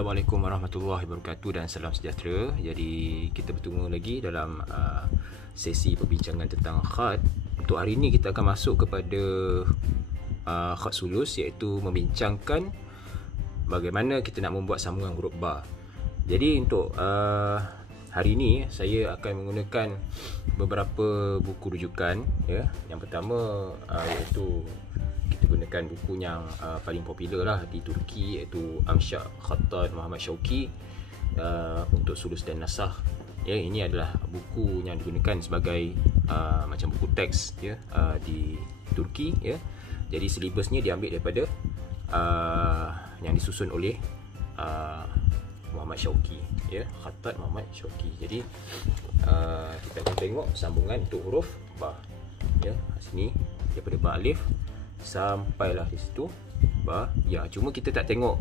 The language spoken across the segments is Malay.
Assalamualaikum warahmatullahi wabarakatuh dan salam sejahtera. Jadi kita bertemu lagi dalam sesi perbincangan tentang khat. Untuk hari ini kita akan masuk kepada khat sulus, iaitu membincangkan bagaimana kita nak membuat sambungan huruf ba. Jadi untuk hari ini saya akan menggunakan beberapa buku rujukan ya. Yang pertama iaitu kita gunakan buku yang paling popular lah di Turki, iaitu Amshak Khattat Muhammad Shauki untuk sulus dan nasakh. Ya, ini adalah buku yang digunakan sebagai macam buku teks ya di Turki ya. Jadi silibusnya diambil daripada yang disusun oleh Muhammad Shauki ya, Khattat Muhammad Shauki. Jadi kita akan tengok sambungan untuk huruf ba ya. Sini daripada ba alif sampailah di situ ba ya. Cuma kita tak tengok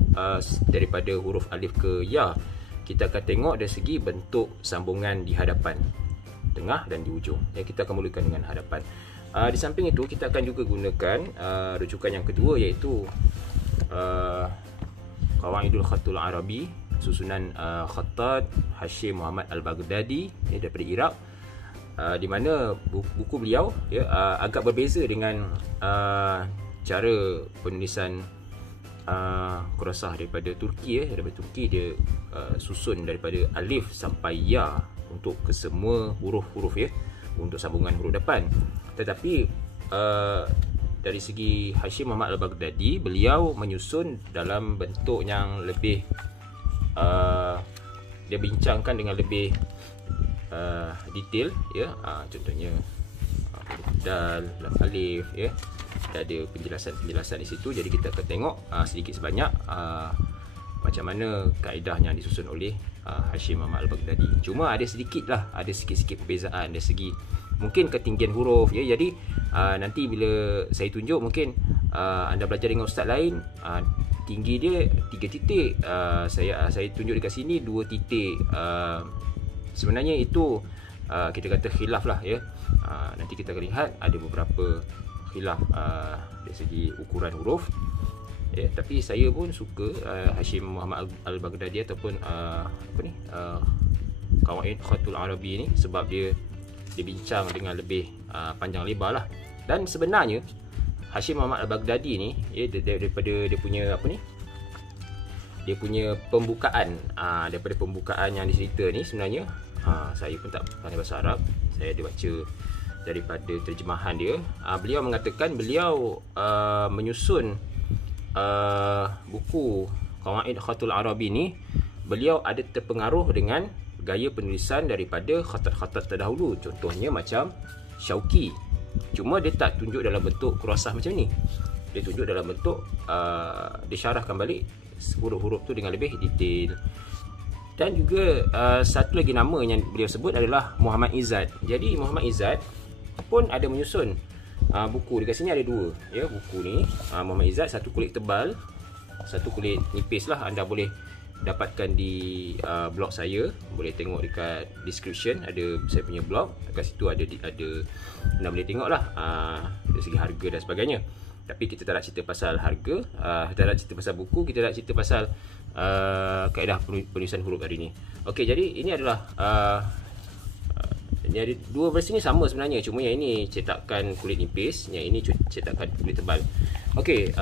daripada huruf alif ke ya. Kita akan tengok dari segi bentuk sambungan di hadapan, tengah dan di ujung. Ya, kita akan mulakan dengan hadapan. Di samping itu kita akan juga gunakan rujukan yang kedua, iaitu Qawaidul Khatul Arabi susunan Khattat Hashim Muhammad Al-Baghdadi ya, daripada Iraq. Di mana buku beliau ya, agak berbeza dengan cara penulisan Khurasah daripada Turki ya. Daripada Turki dia susun daripada alif sampai ya untuk kesemua huruf-huruf ya, untuk sambungan huruf depan. Tetapi dari segi Hashim Muhammad Al-Baghdadi, beliau menyusun dalam bentuk yang lebih dia bincangkan dengan lebih detail ya. Contohnya dal, lam alif ya. Ada penjelasan di situ. Jadi kita akan tengok sedikit sebanyak macam mana kaedah yang disusun oleh Hashim Muhammad Al-Baghdadi. Cuma ada sikit-sikit perbezaan dari segi mungkin ketinggian huruf ya. Jadi nanti bila saya tunjuk, mungkin anda belajar dengan ustaz lain, tinggi dia 3 titik, saya tunjuk dekat sini 2 titik. Sebenarnya itu kita kata khilaf lah ya. Nanti kita akan lihat ada beberapa khilaf dari segi ukuran huruf ya. Tapi saya pun suka Hashim Muhammad Al-Baghdadi ataupun Qawaid Khatul Arabi ni, sebab dia bincang dengan lebih panjang lebar lah. Dan sebenarnya Hashim Muhammad Al-Baghdadi ni ya, daripada dia punya dia punya pembukaan, daripada pembukaan yang dicerita ni, sebenarnya saya pun tak pandai bahasa Arab, saya ada baca daripada terjemahan dia. Beliau mengatakan beliau menyusun buku Qawaid Khatul Arabi ni, beliau ada terpengaruh dengan gaya penulisan daripada khatat-khatat terdahulu. Contohnya macam Shauki. Cuma dia tak tunjuk dalam bentuk khurasah macam ni. Dia tunjuk dalam bentuk dia syarahkan balik huruf-huruf tu dengan lebih detail. Dan juga satu lagi nama yang beliau sebut adalah Muhammad Izzat. Jadi Muhammad Izzat pun ada menyusun buku. Dekat sini ada dua ya, buku ni Muhammad Izzat, satu kulit tebal, satu kulit nipis lah. Anda boleh dapatkan di blog saya, boleh tengok dekat description, ada saya punya blog. Dekat situ ada anda boleh tengok lah dari segi harga dan sebagainya. Tapi kita tak nak cerita pasal harga, kita nak cerita pasal buku, kita nak cerita pasal kaedah penulisan huruf hari ni. Okey, jadi ini adalah jadi dua versi ni sama sebenarnya, cuma yang ini cetakan kulit nipis, yang ini cetakan kulit tebal. Okey,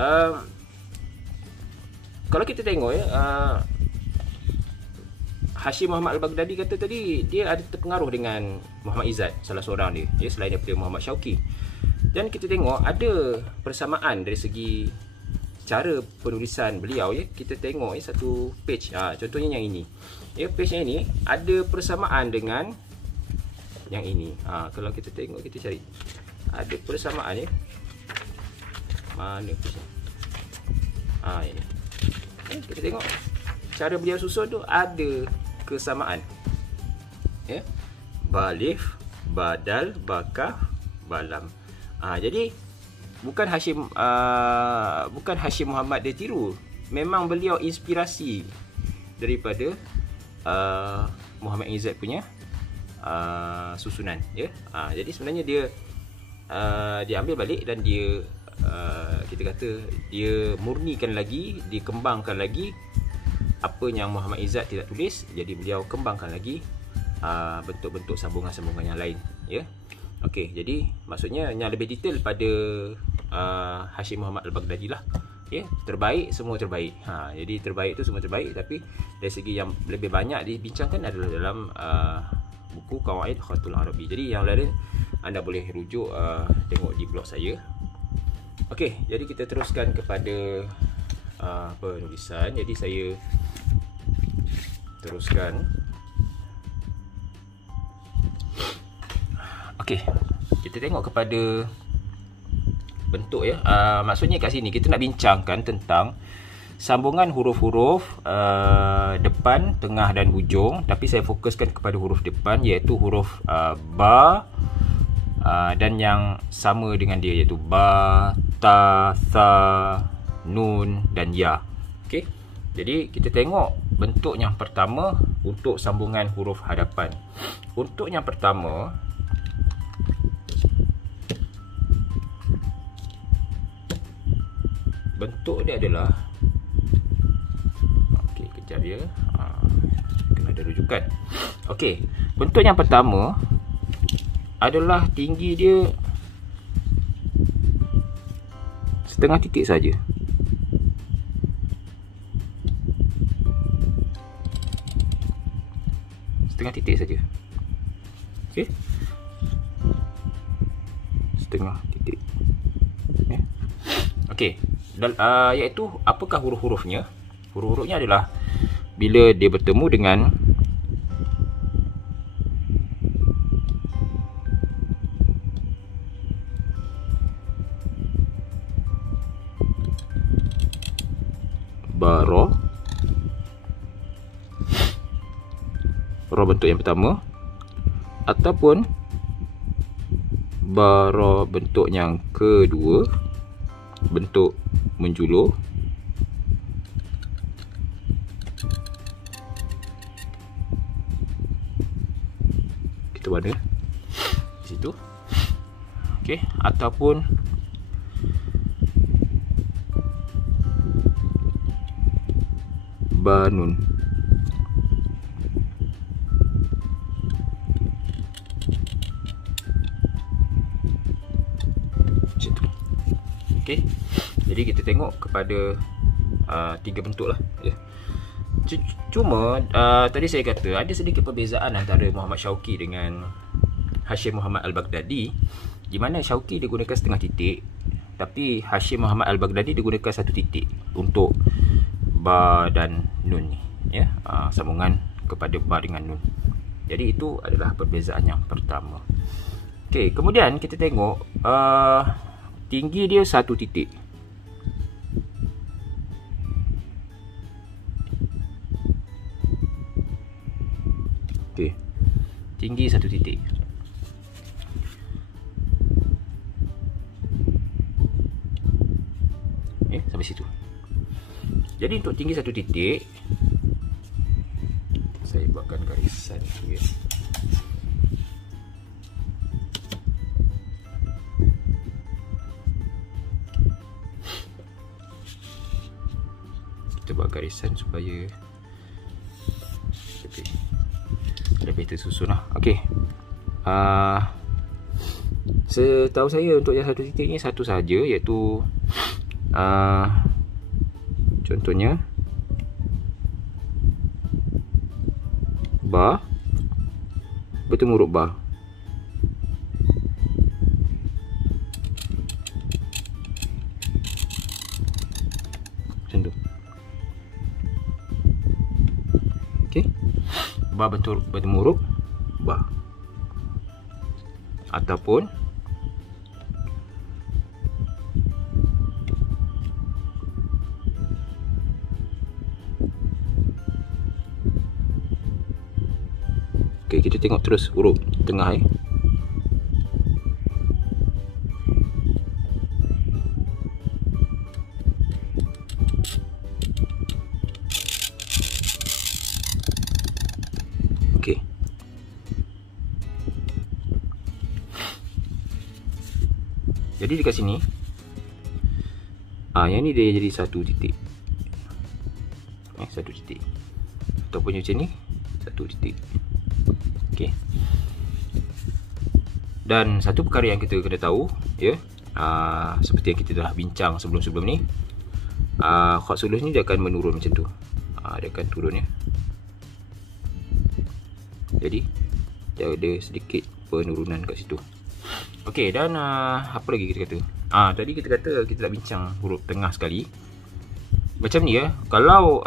kalau kita tengok ya, Hashim Muhammad Al-Baghdadi kata tadi dia ada terpengaruh dengan Muhammad Izzat, salah seorang dia ya, selain daripada Muhammad Shauki. Dan kita tengok ada persamaan dari segi cara penulisan beliau ya. Kita tengok ya, satu page, contohnya yang ini ya, page yang ini ada persamaan dengan yang ini. Kalau kita tengok, kita cari, ada persamaan ya. Mana page ni? Ini kita tengok cara beliau susun tu ada kesamaan ya. Balif, badal, bakaf, balam. Jadi bukan Hashim Muhammad dia tiru, memang beliau inspirasi daripada Muhammad Izzat punya susunan ya. Jadi sebenarnya dia ambil balik dan dia kita kata dia murnikan lagi, dikembangkan lagi apa yang Muhammad Izzat tidak tulis, jadi beliau kembangkan lagi bentuk-bentuk sambungan-sambungan yang lain, ya. Okey, jadi maksudnya yang lebih detail pada Hashim Muhammad Al-Baghdadi lah, ya. Terbaik, semua terbaik. Jadi terbaik tu semua terbaik, tapi dari segi yang lebih banyak dibincangkan adalah dalam buku Qawaid Khatul Arabi. Jadi yang lain anda boleh rujuk tengok di blog saya. Okey, jadi kita teruskan kepada penulisan. Jadi saya teruskan. Okey, kita tengok kepada bentuk, ya. Maksudnya kat sini kita nak bincangkan tentang sambungan huruf-huruf depan, tengah dan hujung, tapi saya fokuskan kepada huruf depan, iaitu huruf ba dan yang sama dengan dia, iaitu ba, ta, tha, nun dan ya. Okey. Jadi kita tengok bentuk yang pertama untuk sambungan huruf hadapan. Untuk yang pertama, bentuk dia adalah, okey, kejap ya, kena ada rujukan. Okey, bentuk yang pertama adalah tinggi dia setengah titik saja. Setengah titik saja. Okey, setengah titik. Okey. Iaitu apakah huruf-hurufnya? Huruf-hurufnya adalah bila dia bertemu dengan ba, ra. Ra bentuk yang pertama, ataupun ba, ra bentuk yang kedua, bentuk menjulur. Kita warna di situ. Okey, ataupun banun. Macam tu. Okey. Jadi kita tengok kepada 3 bentuk lah, ya. Cuma tadi saya kata ada sedikit perbezaan antara Muhammad Syauqi dengan Hashim Muhammad Al-Baghdadi, di mana Syauqi dia gunakan setengah titik, tapi Hashim Muhammad Al-Baghdadi dia gunakan 1 titik untuk ba dan nun ni, ya. Sambungan kepada ba dengan nun. Jadi itu adalah perbezaan yang pertama. Okey, kemudian kita tengok tinggi dia 1 titik. Okey, tinggi 1 titik. Sampai situ. Jadi untuk tinggi 1 titik, saya buatkan garisan dulu, ya. Kita buat garisan supaya lebih tersusun lah. Okey. Setahu saya untuk yang 1 titik ni satu saja, iaitu contohnya ba bertemu huruf ba. Macam tu. Okey. Ba bertemu huruf ba. Ataupun okey, kita tengok terus huruf tengah, ya. Okey. Jadi dekat sini yang ni dia jadi 1 titik. Satu titik. Ataupun macam ni, satu titik. Okey. Dan satu perkara yang kita kena tahu, ya, seperti yang kita telah bincang sebelum-sebelum ni, khot sulus ni dia akan menurun macam tu. Dia akan turun, ya. Jadi dia ada sedikit penurunan kat situ. Okey, dan apa lagi kita kata? Tadi kita kata kita nak bincang huruf tengah sekali. Macam ni, ya. Kalau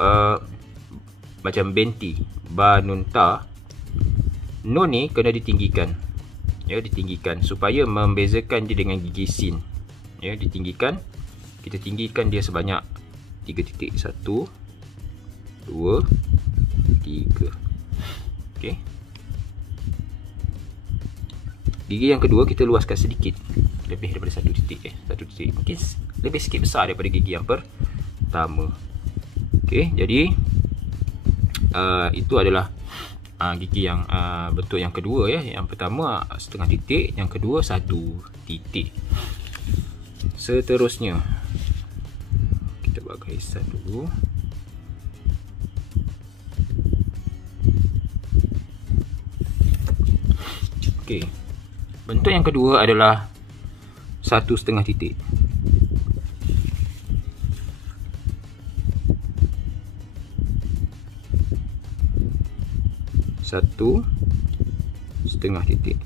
macam benti, ba, nun, ta, nun ni kena ditinggikan. Ya, ditinggikan supaya membezakan dia dengan gigi sin. Ya, ditinggikan. Kita tinggikan dia sebanyak 3 titik. 1 2 3. Okey. Gigi yang kedua kita luaskan sedikit, lebih daripada 1 titik. 1 titik. Mungkin lebih sikit besar daripada gigi yang pertama. Okey, jadi itu adalah gigi yang bentuk yang kedua, ya. Yang pertama setengah titik, yang kedua 1 titik. Seterusnya kita buat garisan dulu. Okey. Bentuk yang kedua adalah 1,5 titik. Satu setengah titik.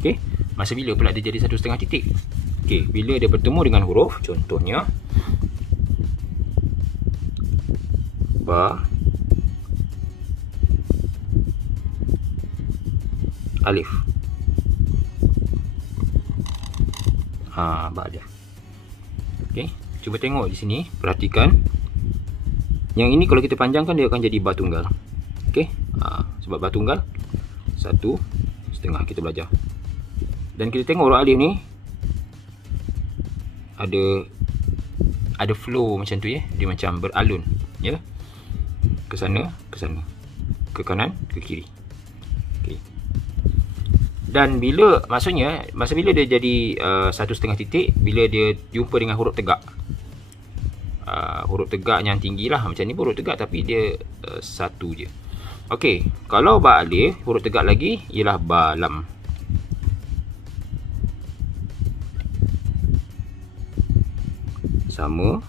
Okey, masa bila pula dia jadi 1,5 titik? Okey, bila dia bertemu dengan huruf, contohnya ba, alif. Ba alif. Okey, cuba tengok di sini, perhatikan. Yang ini kalau kita panjangkan dia akan jadi ba tunggal. Okey, sebab ba tunggal 1,5 kita belajar. Dan kita tengok huruf alif ni ada flow macam tu, ya. Dia macam beralun, ya. Ke sana, ke kanan, ke kiri. Okey. Dan bila maksudnya masa bila dia jadi 1,5 titik, bila dia jumpa dengan huruf tegak. Huruf tegak yang tinggi lah, macam ni huruf tegak tapi dia satu je. Okey, kalau ba alif, huruf tegak lagi ialah ba lam. Sama.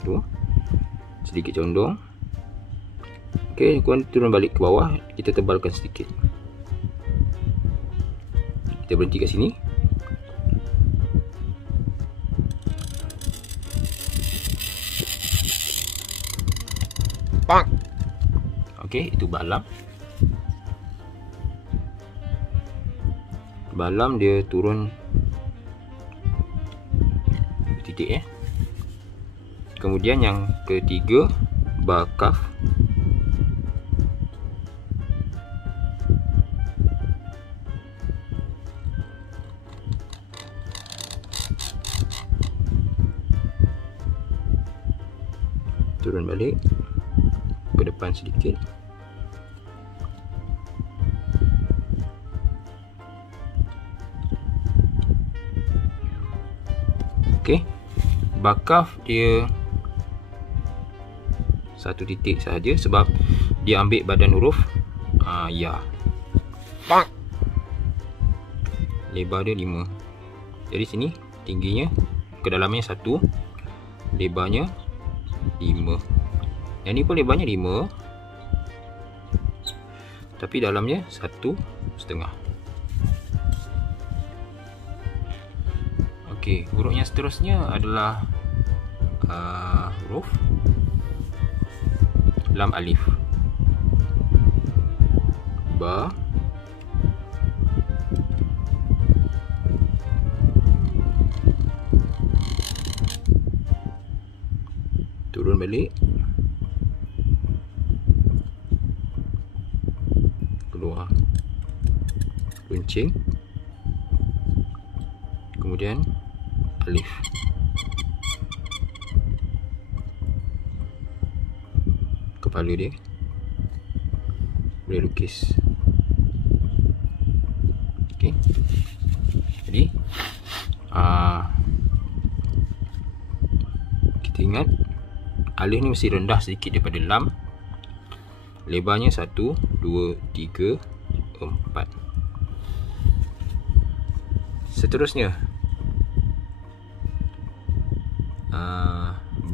Tu. Sedikit condong. Okey, korang turun balik ke bawah, kita tebalkan sedikit. Kita berhenti kat sini. Pak. Okey, itu ba lam. Ba lam dia turun titik, ya. Kemudian yang ketiga ba kaf. Turun balik ke depan sedikit. Okey, ba kaf dia 1 titik sahaja sebab dia ambil badan huruf ya. Pak. Lebar dia 5. Jadi sini tingginya, kedalamannya 1, lebarnya 5. Yang ni pun lebarnya 5, tapi dalamnya 1,5. Okey, huruf yang seterusnya adalah huruf lam alif. Ba, turun balik, keluar, runcing, kemudian alif. Kepala dia boleh lukis. Okey, jadi ingat alif ni mesti rendah sedikit daripada lam. Lebarnya 1, 2, 3, 4. Seterusnya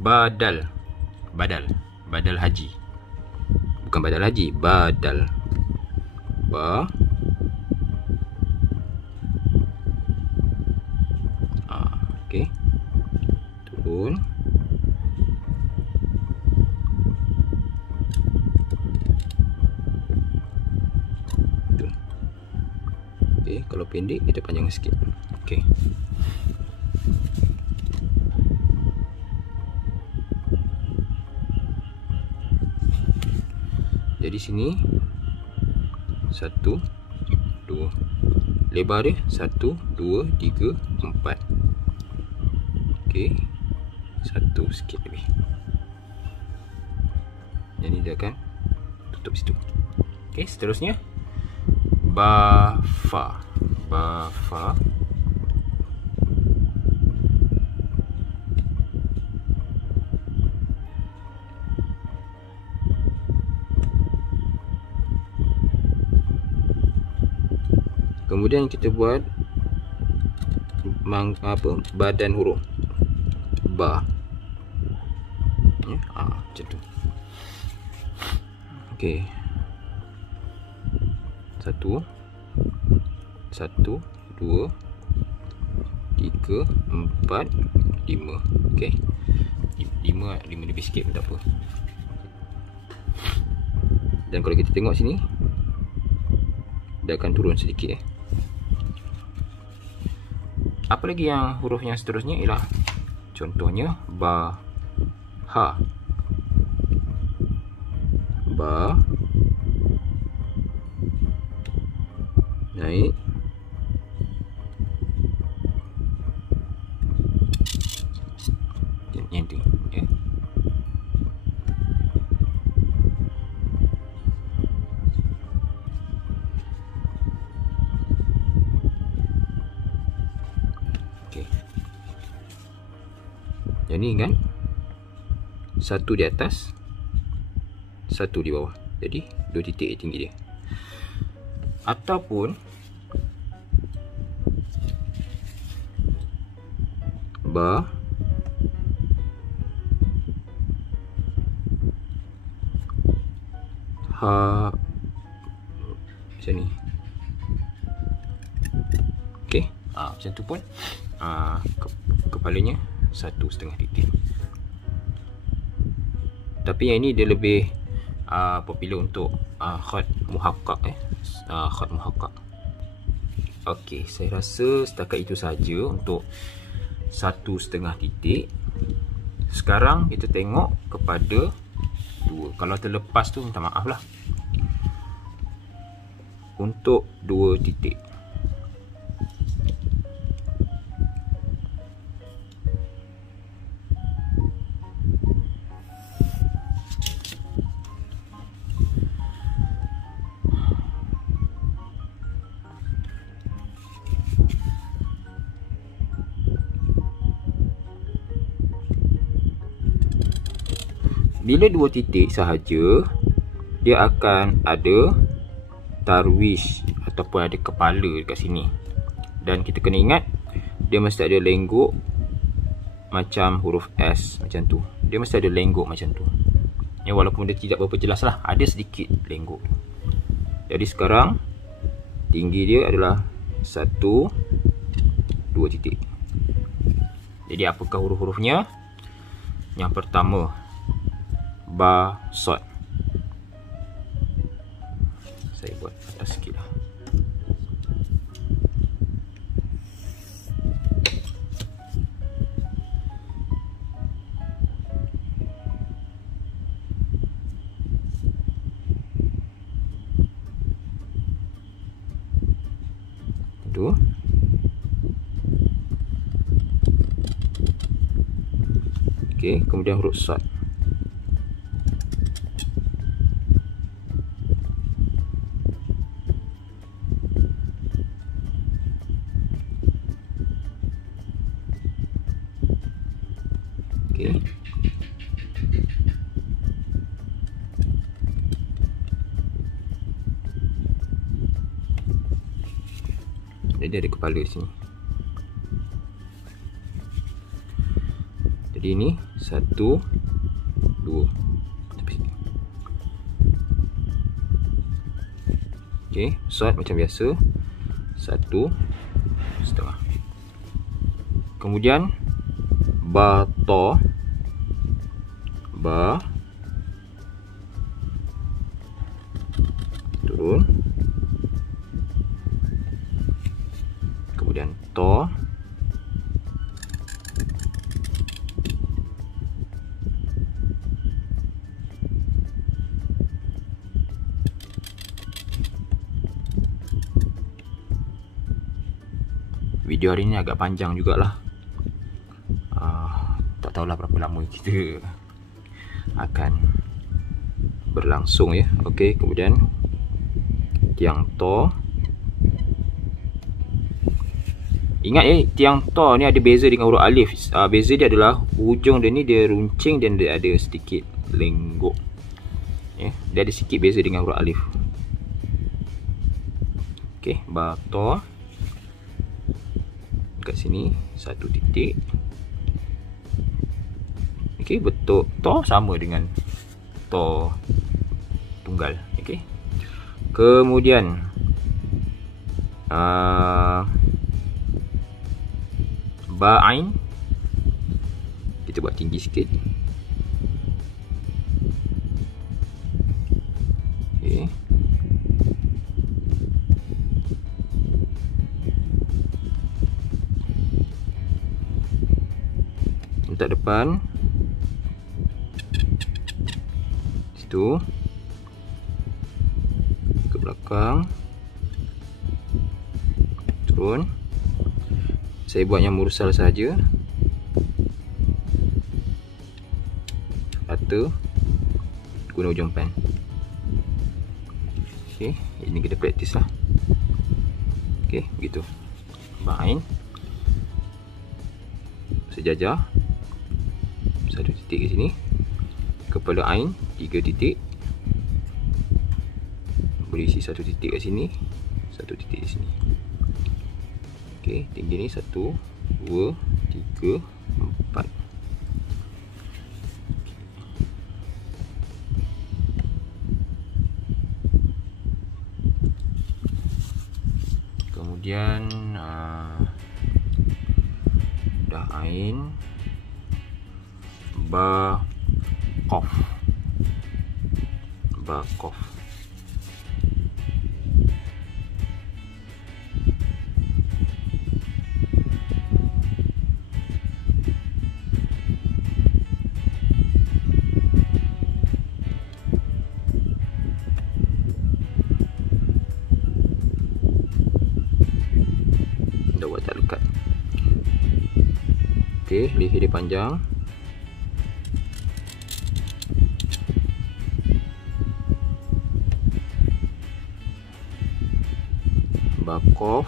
badal. Badal haji. Bukan badal haji, badal. Ba. Okey. Turun. Okey, kalau pendek kita panjang sikit. Okey. Jadi sini 1, 2. Lebar dia 1, 2, 3, 4. Okey. 1 sikit lebih. Jadi dia akan tutup situ. Okey, seterusnya Ba-fa. Ba-fa. Kemudian kita buat badan huruf ba. Ya, macam tu. Okey. 1, 2, 3, 4, 5. Okey. 5 lebih sikit pun tak apa. Dan kalau kita tengok sini, dia akan turun sedikit. Apa lagi yang huruf yang seterusnya ialah contohnya ba, ha. Ba. Naik. Yang tu, ya. Okey. Jadi ingat, satu di atas, satu di bawah. Jadi 2 titik tinggi dia. Ataupun ba, ha, macam ni. Okey, macam tu pun kepalanya 1,5 titik. Tapi yang ini dia lebih popular untuk khat muhaqqaq, khat muhaqqaq. Okey, saya rasa setakat itu saja untuk 1,5 titik. Sekarang kita tengok kepada 2. Kalau terlepas tu minta maaf lah. Untuk 2 titik. Bila 2 titik sahaja, dia akan ada tarwish ataupun ada kepala dekat sini. Dan kita kena ingat, dia mesti ada lenggok macam huruf S macam tu. Dia mesti ada lenggok macam tu. Ya, walaupun dia tidak berapa jelas lah, ada sedikit lenggok. Jadi sekarang tinggi dia adalah 1, 2 titik. Jadi apakah huruf-hurufnya? Yang pertama, ba, sod. Saya buat atas sikit lah. Tu. Okey, kemudian huruf sod. Okey. Jadi ada kepala di sini. Jadi ini 1, 2. Okey, sort macam biasa. 1,5. Kemudian ba to, ba turun, kemudian to, video hari ni agak panjang jugalah. Tak tahulah berapa lama kita akan berlangsung ya. Okey, kemudian tiang to. Ingat ya, tiang to ni ada beza dengan huruf alif. Beza dia adalah hujung dia ni dia runcing dan dia ada sedikit lenggok. Ya, dia ada sikit beza dengan huruf alif. Okey, ba to. Kat sini 1 titik. Okey, bentuk to sama dengan to tunggal. Okey. Kemudian ba ain kita buat tinggi sikit. Okey. Letak depan situ, ke belakang, turun. Saya buat yang mursal saja. Rata guna ujung pen. Okey, ini kita praktis lah. Okey, begitu. Bain sejajar 1 titik ke sini. Kepala ain 3 titik. Boleh isi 1 titik kat sini, 1 titik di sini. Okey, tinggi ni 1, 2, 3, 4. Kemudian dah ain, ba qaf, ba qaf. Dah buat tak lekat. Okey, leher dia panjang. Bakof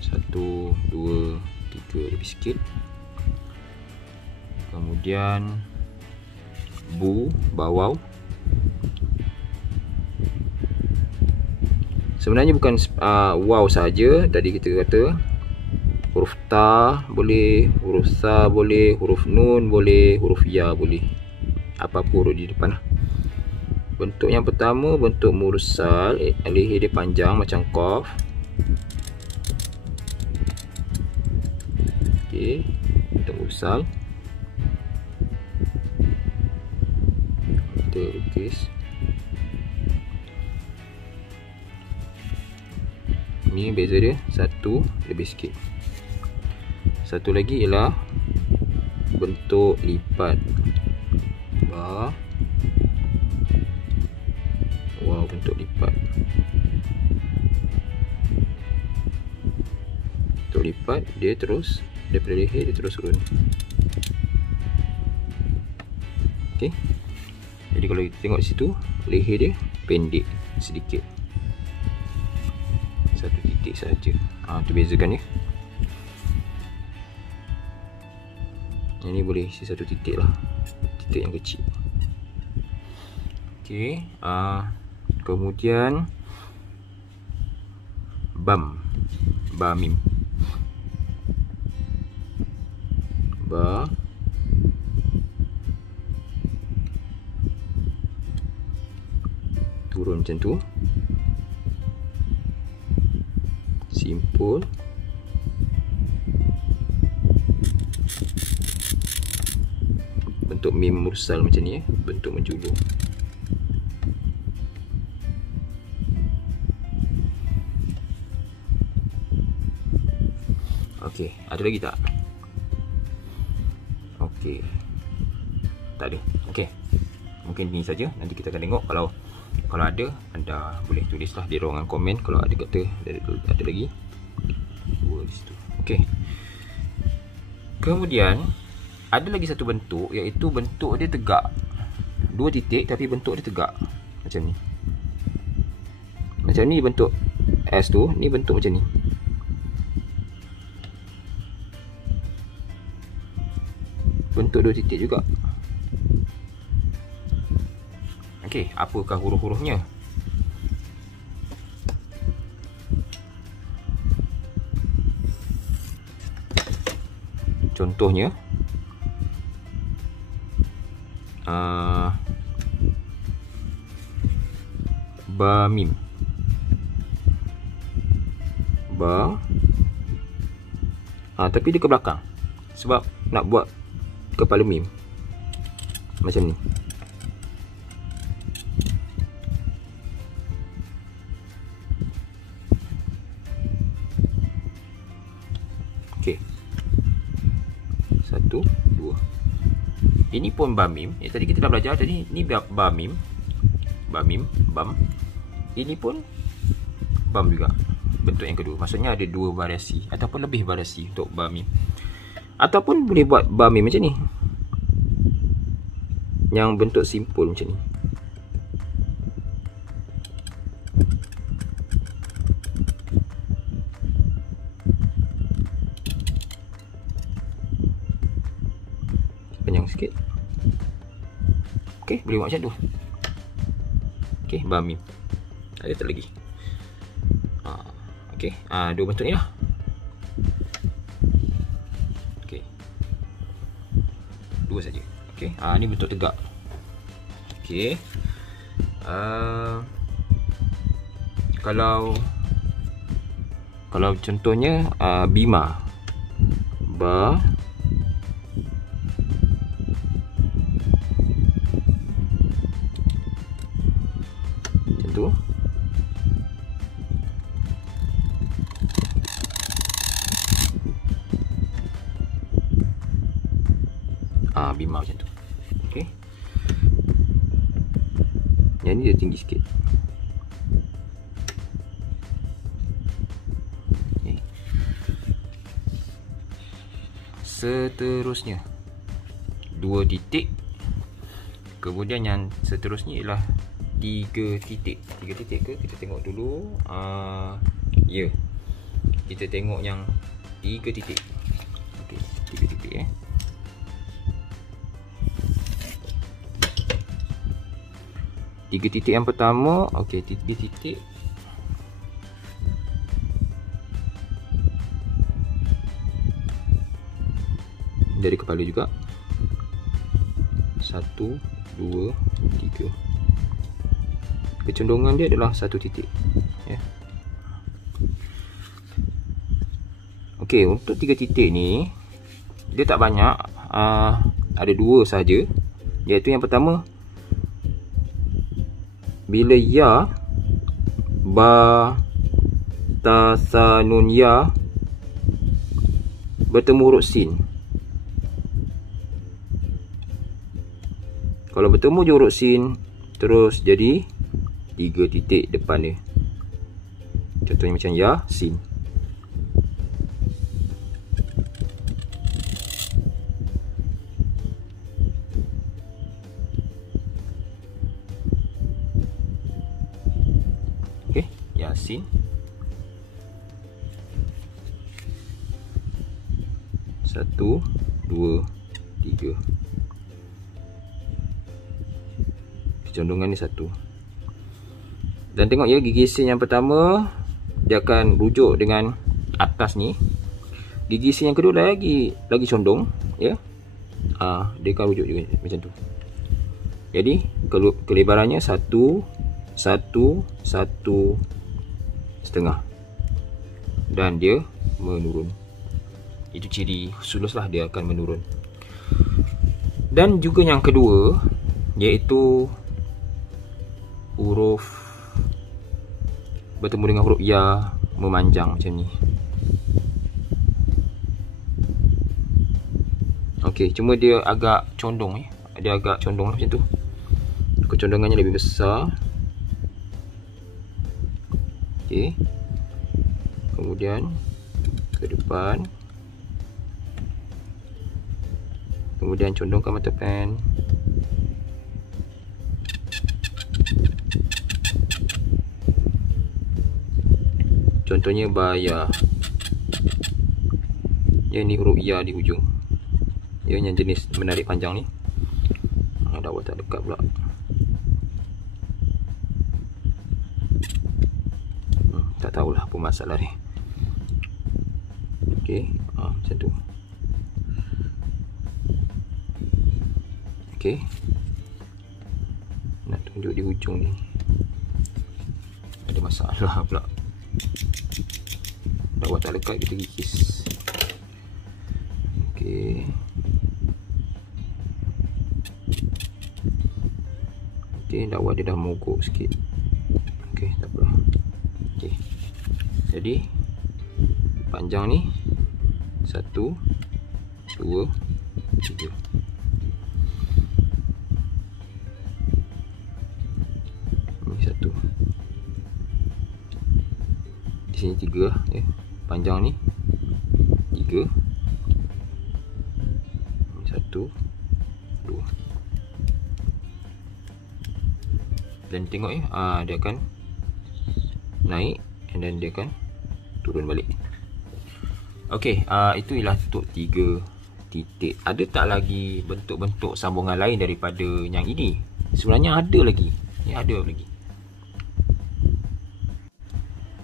1, 2, 3 lebih sikit. Kemudian bu, bawau. Sebenarnya bukan wow saja. Tadi kita kata huruf ta boleh, huruf sa boleh, huruf nun boleh, huruf ya boleh. Apa-apa huruf di depan lah. Bentuk yang pertama bentuk mursal, leher dia panjang macam qaf. Okey, bentuk mursal. Kita lukis. Ni beza dia 1 lebih sikit. Satu lagi ialah bentuk lipat. Ba, wow, bentuk lipat. Bentuk lipat dia terus daripada leher dia terus turun. Okey. Jadi kalau kita tengok situ, leher dia pendek sedikit. 1 titik saja. Tu bezakan ya. Yang ni boleh isi 1 titik lah. Titik yang kecil. Okey. Kemudian ba mim, ba turun macam tu, simpul, bentuk mim mursal macam ni, bentuk menjulur. Okey, ada lagi tak? Okey, tak ada. Okey, mungkin ini saja. Nanti kita akan tengok. Kalau ada, anda boleh tulislah di ruangan komen kalau ada kata ada lagi. Dua di situ. Okey. Kemudian ada lagi satu bentuk, iaitu bentuk dia tegak. Dua titik tapi bentuk dia tegak. Macam ni. Macam ni bentuk S tu, ni bentuk macam ni. Bentuk dua titik juga. Okey, apakah huruf-hurufnya? Contohnya ba mim, ba, tapi dia ke belakang sebab nak buat kepala mim macam ni. Okey, 1, 2. Ini pun ba mim. Tadi kita dah belajar. Tadi ni ba mim, bam. Ini pun bam juga. Bentuk yang kedua. Maksudnya ada dua variasi ataupun lebih variasi untuk ba mim. Ataupun boleh buat ba mim macam ni, yang bentuk simpul macam ni. Panjang sikit. Okey, boleh buat macam tu. Okey, ba mim. Ada tak lagi? Okey, dua bentuk ni lah. Okey, dua saja. Okey, ni bentuk tegak. Okey, kalau contohnya bima, ba, macam tu. Bima macam tu. Okey, yang ni dia tinggi sikit. Okay. Seterusnya dua titik. Kemudian yang seterusnya ialah tiga titik. Tiga titik ke? Kita tengok dulu. Ya, kita tengok yang tiga titik. Okey, tiga titik Tiga titik yang pertama. Okey, tiga titik dari kepala juga. 1, 2, 3. Kecondongan dia adalah satu titik, ya. Okey, untuk tiga titik ni dia tak banyak, ada dua saja, iaitu yang pertama, bila ya, ba, ta, sa, nun, ya bertemu huruf sin. Kalau bertemu je huruf sin, terus jadi tiga titik depan dia. Contohnya macam ya, sin. Okey, Yasin. Satu, dua, tiga. Kecondongan ni satu. Dan tengok ya, gigi sin yang pertama dia akan rujuk dengan atas ni. Gigi C yang kedua lagi condong, ya. Dia akan rujuk juga macam tu. Jadi kelebarannya 1, 1, 1,5 dan dia menurun. Itu ciri sulus lah, dia akan menurun. Dan juga yang kedua, iaitu huruf bertemu dengan huruf ya memanjang macam ni. Okey, cuma dia agak condong, dia agak condong macam tu. Kecondongannya lebih besar. Okey. Kemudian ke depan. Kemudian condongkan mata pen. Contohnya baya. Ya, ni huruf ya di hujung. Ya, yang jenis menarik panjang ni. Dakwah tak dekat pula. Tak tahulah apa masalah ni. Okey, macam tu. Okey. Nak tunjuk di hujung ni. Ada masalah pula. Dakwah tak dekat, kita kikis. Okey. Okey, dakwah dia dah mogok sikit. Okey, tak apa. Okey. Jadi panjang ni 1, 2, 3. Ini 1. Di sini 3 ya. Panjang ni 3. Ini 1, 2. Dan tengok dia akan naik dan dia akan turun balik. Okey, itu ialah untuk 3 titik. Ada tak lagi bentuk-bentuk sambungan lain daripada yang ini? Sebenarnya ada lagi. Ada lagi.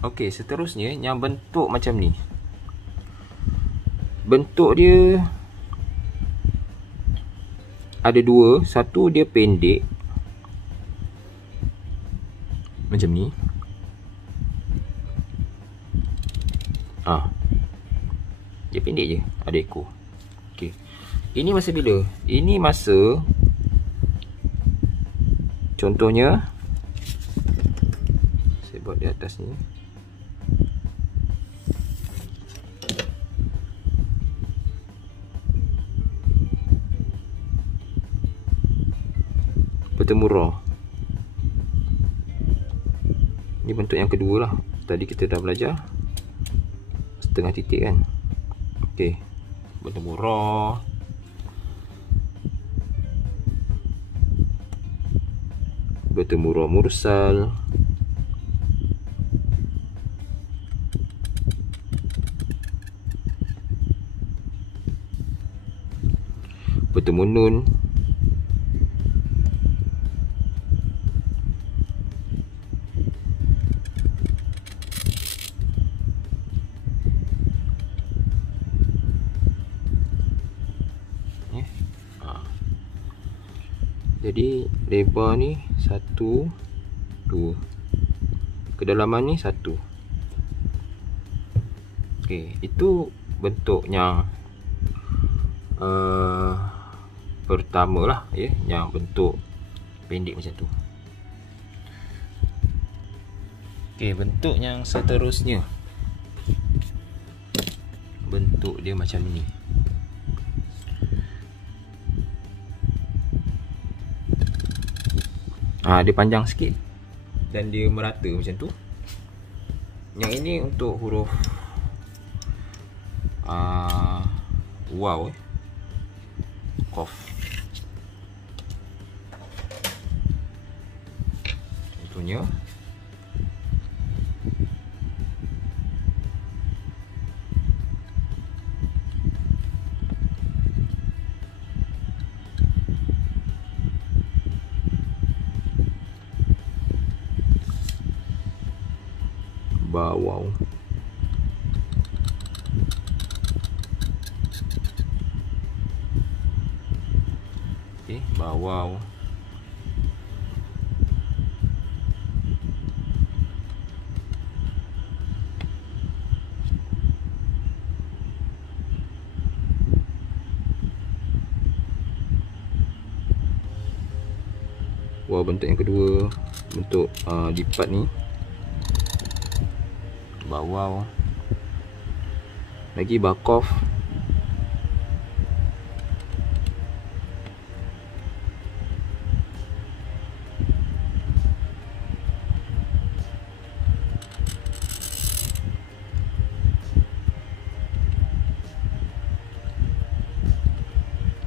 Okey, seterusnya yang bentuk macam ni. Bentuk dia ada 2. Satu dia pendek macam ni. Dia pendek je, ada ekor. Okey. Ini masa bila? Ini masa contohnya saya buat di atas ni. Bertemu ra. Ini bentuk yang kedua lah. Tadi kita dah belajar setengah titik kan. Okey, bertemu ra, bertemu ra mursal, bertemu nun, jadi lebar ni 1, 2. Kedalaman ni 1. Okey, itu bentuk yang pertama lah ya, yang bentuk pendek macam tu. Okey, bentuk yang seterusnya. Bentuk dia macam ni. Dia panjang sikit dan dia merata macam tu. Yang ini untuk huruf waw, qaf. Contohnya bawau. Okey, bawau. Wah, bentuk yang kedua, bentuk lipat ni, bawau. Lagi bakof.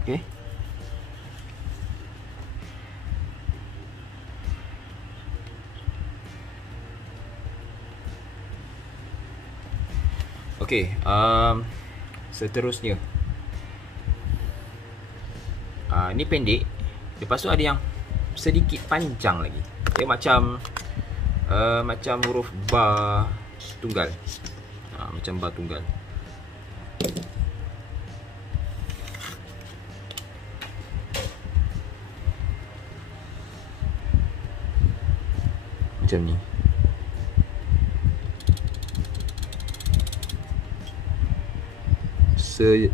Okey. Okey, seterusnya. Ni pendek. Lepas tu ada yang sedikit panjang lagi. Dia macam huruf ba tunggal. Macam ba tunggal. Macam ni.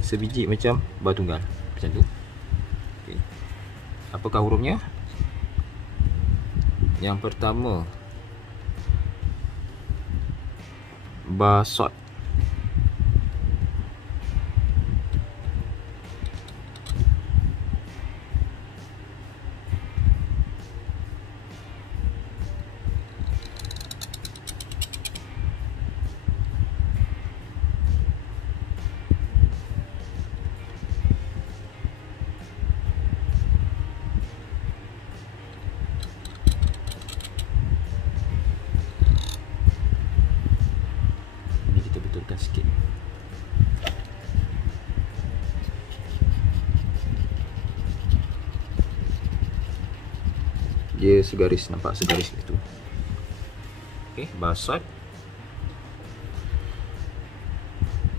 Sebiji macam ba tunggal. Macam tu. Okay. Apakah hurufnya? Yang pertama, ba sod. Betulkan sikit. Dia segaris, nampak segaris itu. Okey, ba sod.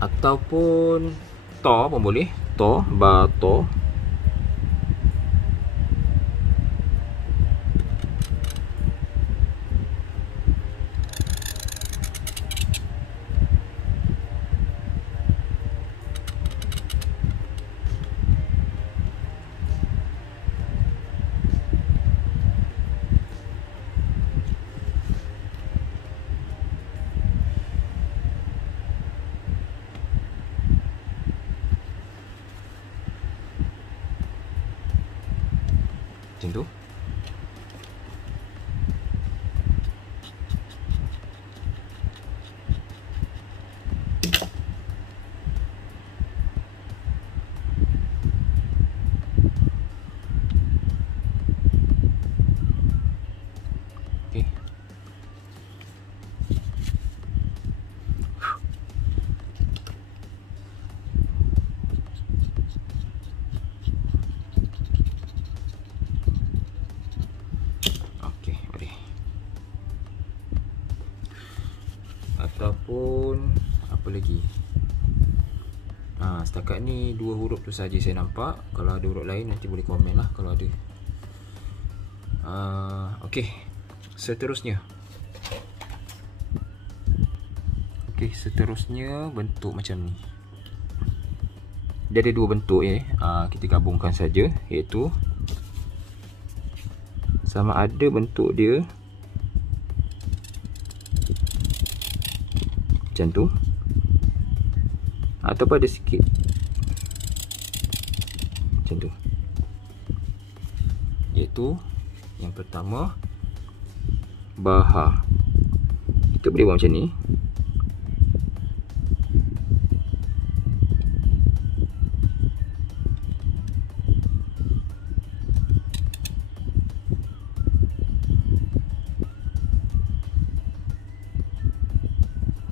Ataupun to pun boleh. To, ba to. Macam tu. Okey. Ataupun apa lagi? Setakat ni dua huruf tu saja saya nampak. Kalau ada huruf lain nanti boleh komen lah kalau ada. Okey, seterusnya. Okey, seterusnya bentuk macam ni. Dia ada dua bentuk ya. Kita gabungkan saja, iaitu sama ada bentuk dia macam tu, ataupun ada sikit macam tu. Iaitu yang pertama, baha. Kita boleh buat macam ni.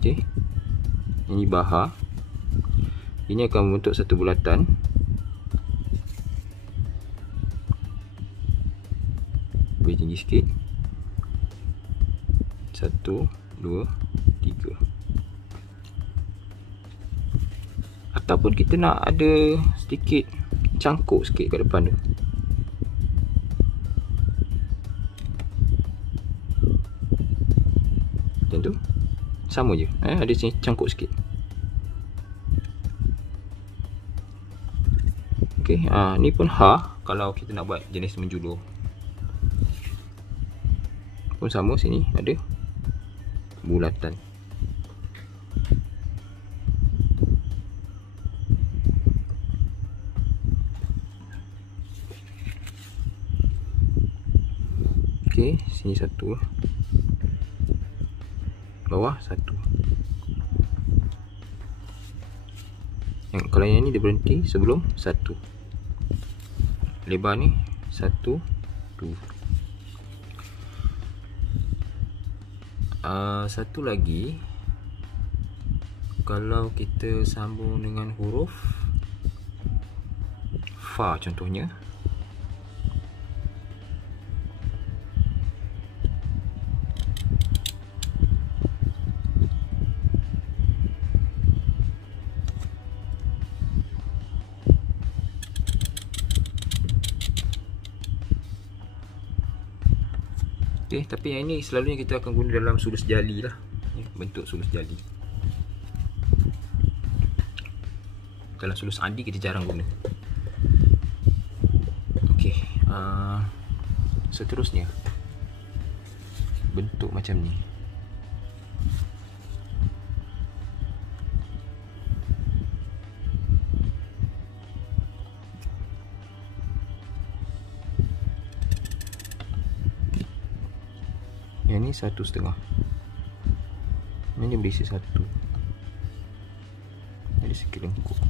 Okey. Ini baha. Ini akan membentuk satu bulatan. Lebih tinggi sikit. 1, 2, 3, ataupun kita nak ada sedikit cangkuk sikit kat depan tu. Macam tu. Sama je, ada sini cangkuk sikit. Okey, ni pun ha kalau kita nak buat jenis menjulur. Pun sama, sini ada bulatan. Okey, sini satu. Bawah satu. Kalau yang ni dia berhenti sebelum satu. Lebar ni satu, dua. Satu lagi, kalau kita sambung dengan huruf fa contohnya, okay, tapi yang ini selalunya kita akan guna dalam sulus jali lah, bentuk sulus jali. Dalam sulus adi kita jarang guna. Okey, seterusnya bentuk macam ni. Yang ni 1,5. Ini berisi 1. Jadi sikit lengkuk.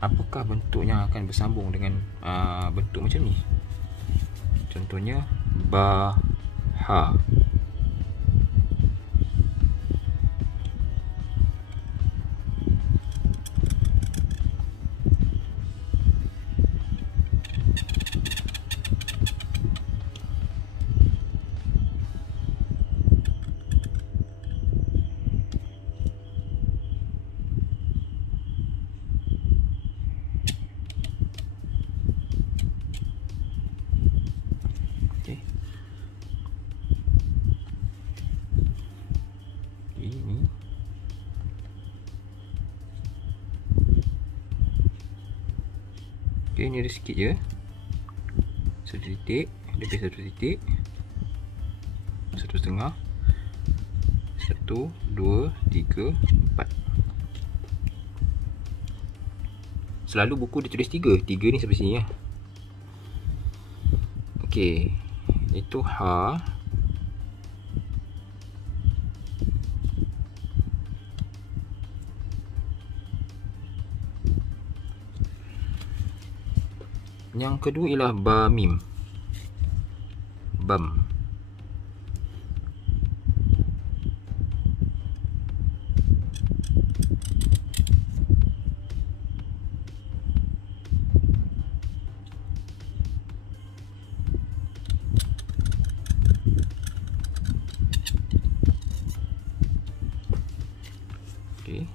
Apakah bentuk yang akan bersambung dengan bentuk macam ni? Contohnya ba, ha. Okay, ni ada sikit je. 1 titik, lebih 1 titik, 1,5, 1, 2, 3, 4. Selalu buku dia tulis 3. 3 ni sampai sini ya. Okey, itu ha. Yang kedua ialah ba mim. Bam. Okey.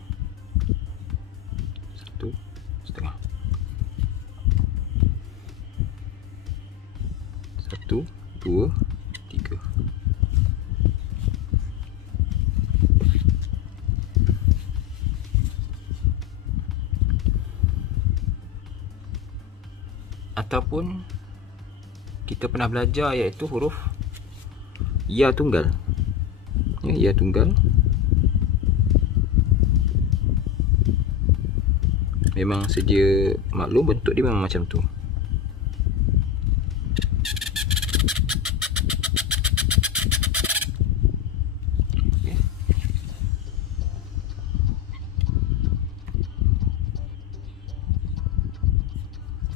1,5. 1, 2, 3. Ataupun kita pernah belajar iaitu huruf ya tunggal. Ya tunggal. Memang sedia maklum bentuk dia memang macam tu.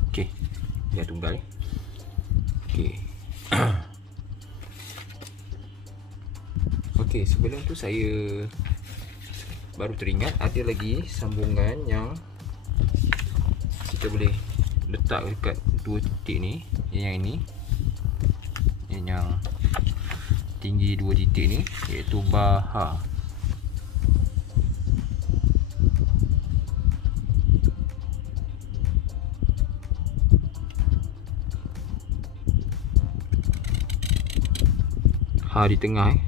Okey, dia tunggal. Okey. Okey, sebelum tu saya baru teringat ada lagi sambungan yang kita boleh letak dekat dua titik ni. Yang ini, yang tinggi dua titik ni, iaitu baha. Ha di tengah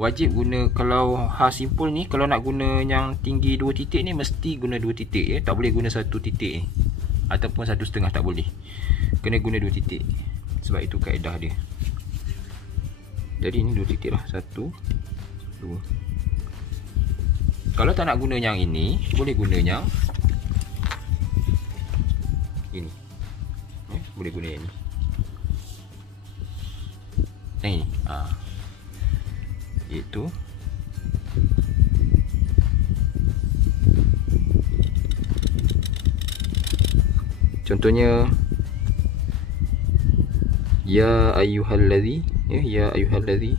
wajib guna. Kalau ha simpul ni, kalau nak guna yang tinggi dua titik ni, mesti guna dua titik ya. Tak boleh guna satu titik ni, ataupun 1,5, tak boleh. Kena guna dua titik. Sebab itu kaedah dia. Jadi ni dua titik lah. 1, 2. Kalau tak nak guna yang ini, boleh guna yang ini. Boleh guna yang ini. Yang ini. Iaitu contohnya ya ayyuhalladzi, ya ayyuhalladzi.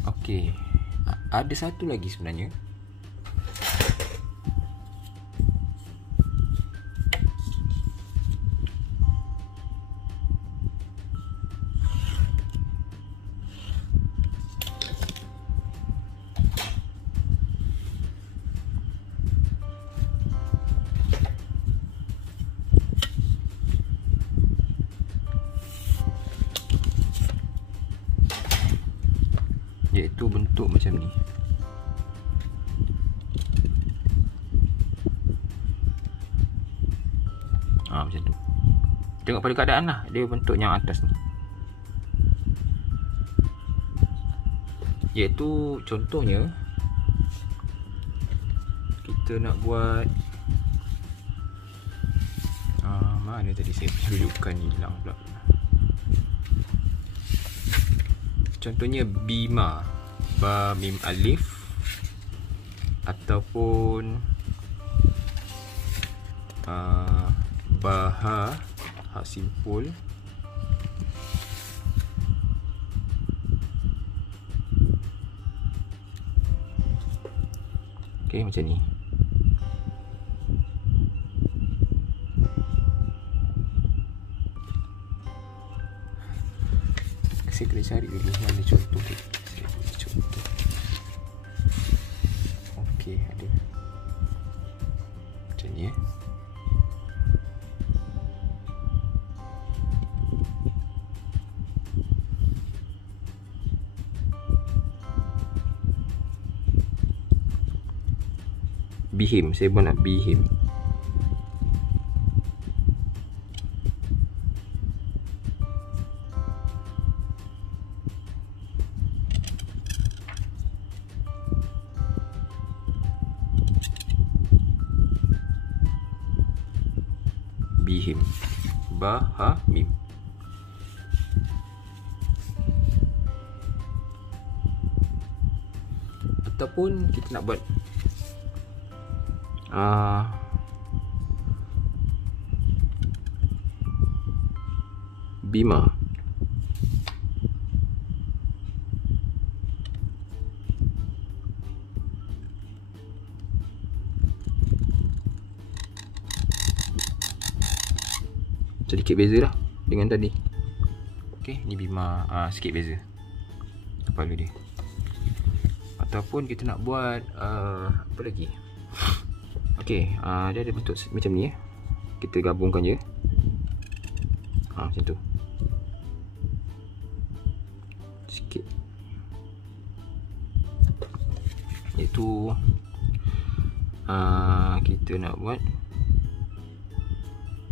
Okey, ada satu lagi sebenarnya. Iaitu bentuk macam ni. Macam tu. Tengok pada keadaan lah, dia bentuk yang atas ni. Iaitu contohnya kita nak buat mana tadi saya tunjukkan, hilang pula. Contohnya bima, ba mim alif, ataupun baha, ha simpul. Okey, macam ni. Saya kena cari dulu mana contoh dia. Saya boleh contoh. Okey, ada. Macam ni ya. Bihim, saya pun nak bihim. Bihim, ba ha mim. Ataupun kita nak buat bima, sedikit beza lah dengan tadi. Okey, ni bima sikit beza kepala dia. Ataupun kita nak buat apa lagi? Okey, dia ada bentuk macam ni ya. Kita gabungkan je. Macam tu. Sikit. iaitu kita nak buat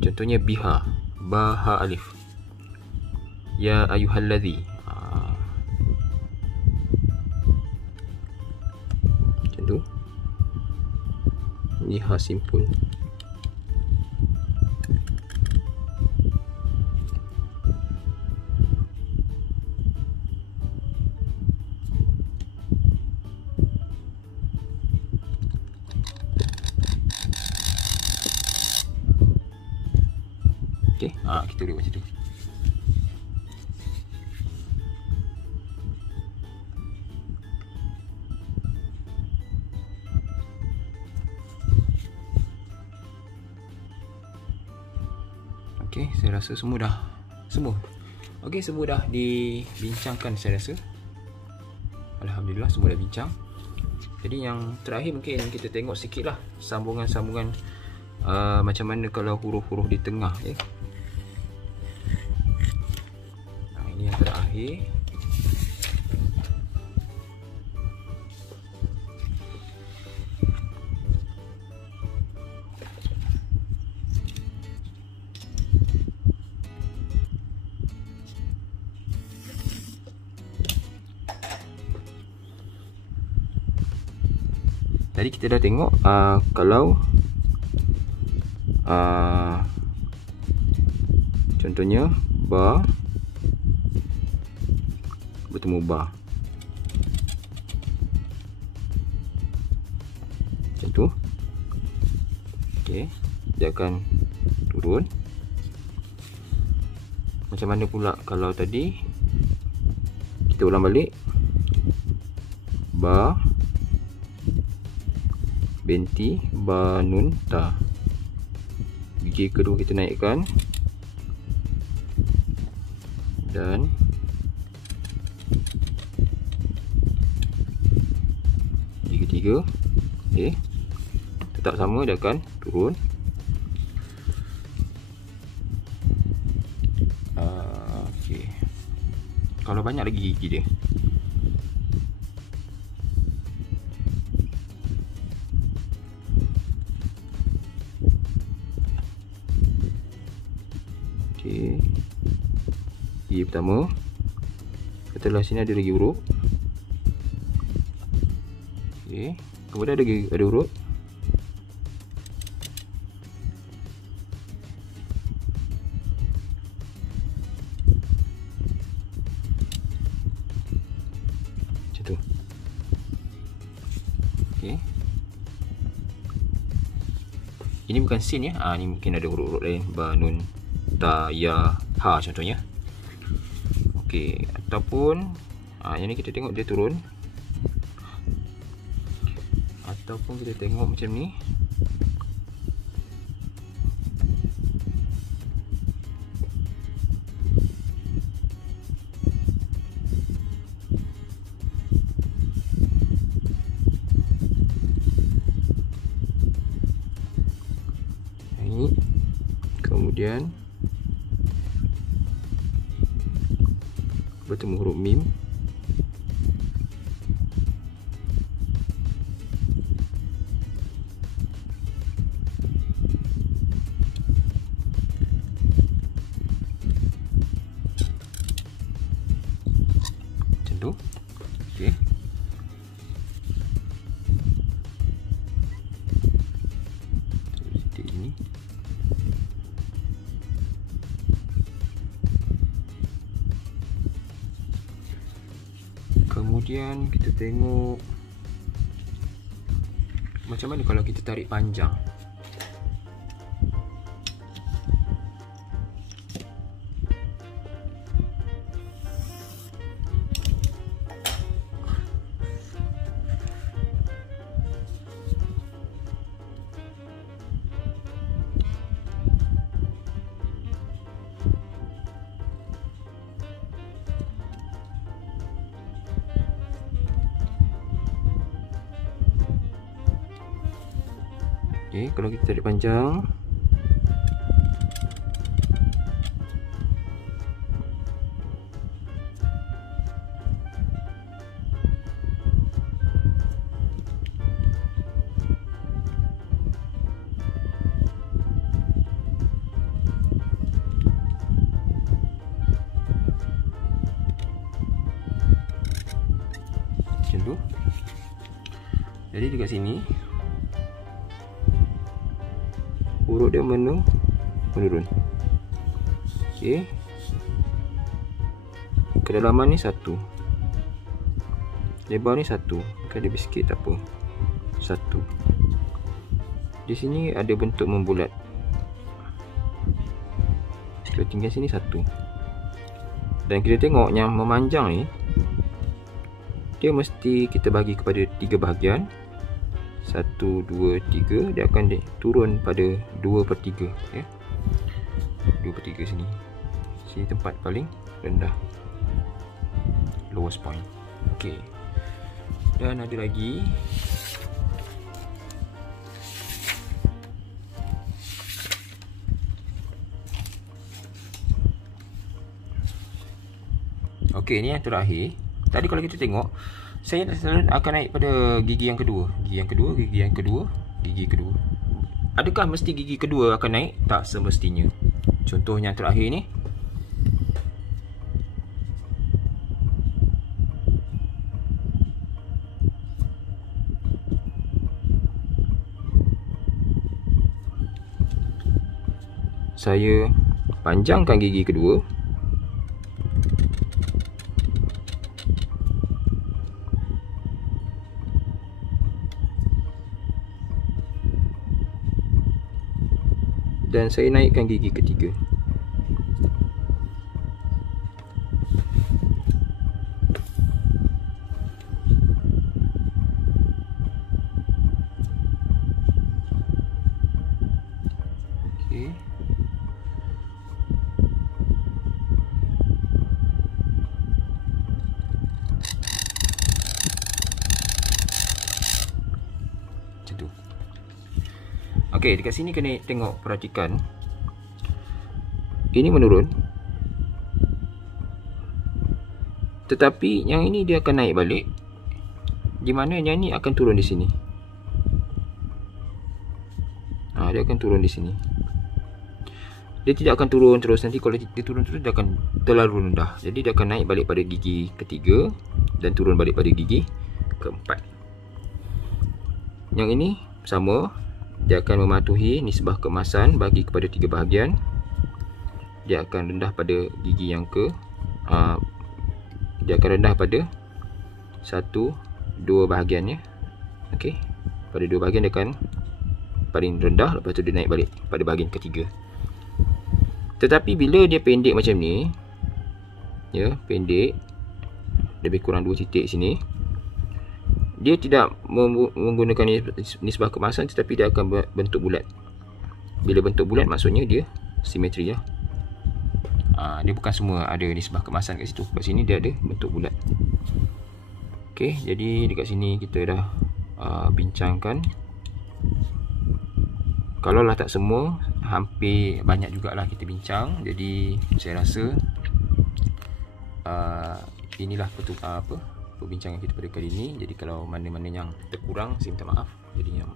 contohnya biha, baha alif, ya ayuhalladzi, macam tu. Ini ha simple. Okey, kita boleh buat macam tu. Okey, saya rasa semua dah. Okey, semua dah dibincangkan saya rasa. Alhamdulillah semua dah bincang. Jadi yang terakhir mungkin kita tengok sikit lah sambungan-sambungan macam mana kalau huruf-huruf di tengah ya. Ini yang terakhir. Tadi kita dah tengok kalau contohnya ba bertemu ba, macam tu. Okey, dia akan turun. Macam mana pula kalau tadi kita ulang balik, ba binti banun ta, gigi kedua kita naikkan dan gigi ketiga. Okey, tetap sama, dia akan turun. Okey, kalau banyak lagi gigi dia. Okey, gigi pertama, setelah sini ada lagi huruf. Okey, kemudian ada huruf. Macam tu. Okey, ini bukan sin ya. Ini mungkin ada huruf-huruf lain, ba, nun, ta, ya, ha contohnya. Okey, ataupun yang ni kita tengok dia turun, ataupun kita tengok macam ni. Ini kemudian bertemu huruf mim. Macam tu. Okey. Titik ini. Kemudian kita tengok macam mana kalau kita tarik panjang. Okey, kalau kita tarik panjang, macam tu. Jadi dekat sini urut dia menurun. Okey. Kedalaman ni 1. Lebar ni 1. Kan dia sikit tak apa. 1. Di sini ada bentuk membulat. Ketinggian sini 1. Dan kita tengok yang memanjang ni, dia mesti kita bagi kepada 3 bahagian. 1, 2, 3. Dia akan turun pada 2/3 ya. 2/3 sini. Sini tempat paling rendah, lowest point. Okey. Dan ada lagi okey, ni yang terakhir. Tadi kalau kita tengok, saya selalu akan naik pada gigi yang kedua. Gigi kedua. Adakah mesti gigi kedua akan naik? Tak semestinya. Contoh yang terakhir ni. Saya panjangkan gigi kedua. Dan saya naikkan gigi ketiga. Okey. Macam tu. Okey, dekat sini kena tengok, perhatikan. Ini menurun. Tetapi yang ini dia akan naik balik. Di mana yang ini akan turun di sini. Dia akan turun di sini. Dia tidak akan turun terus. Nanti kalau dia turun terus, dia akan terlalu rendah. Jadi dia akan naik balik pada gigi ketiga dan turun balik pada gigi keempat. Yang ini sama. Dia akan mematuhi nisbah keemasan bagi kepada 3 bahagian. Dia akan rendah pada gigi yang dia akan rendah pada 1, 2 bahagian ya. Okey. Pada 2 bahagian dia akan paling rendah, lepas tu dia naik balik pada bahagian ketiga. Tetapi bila dia pendek macam ni, ya, pendek, lebih kurang 2 titik sini, dia tidak menggunakan nisbah keemasan, tetapi dia akan bentuk bulat. Bila bentuk bulat maksudnya dia simetri ya. Dia bukan semua ada nisbah keemasan kat situ. Kat sini dia ada bentuk bulat. Okey, jadi dekat sini kita dah bincangkan. Kalau lah tak semua, hampir banyak jugalah kita bincang. Jadi saya rasa inilah perbincangan kita pada kali ini. Jadi kalau mana-mana yang terkurang, saya minta maaf. Jadi yang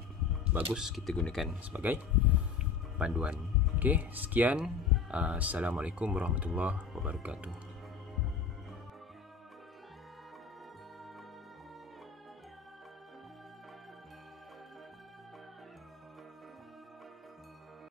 bagus kita gunakan sebagai panduan. Okey, sekian. Assalamualaikum warahmatullahi wabarakatuh.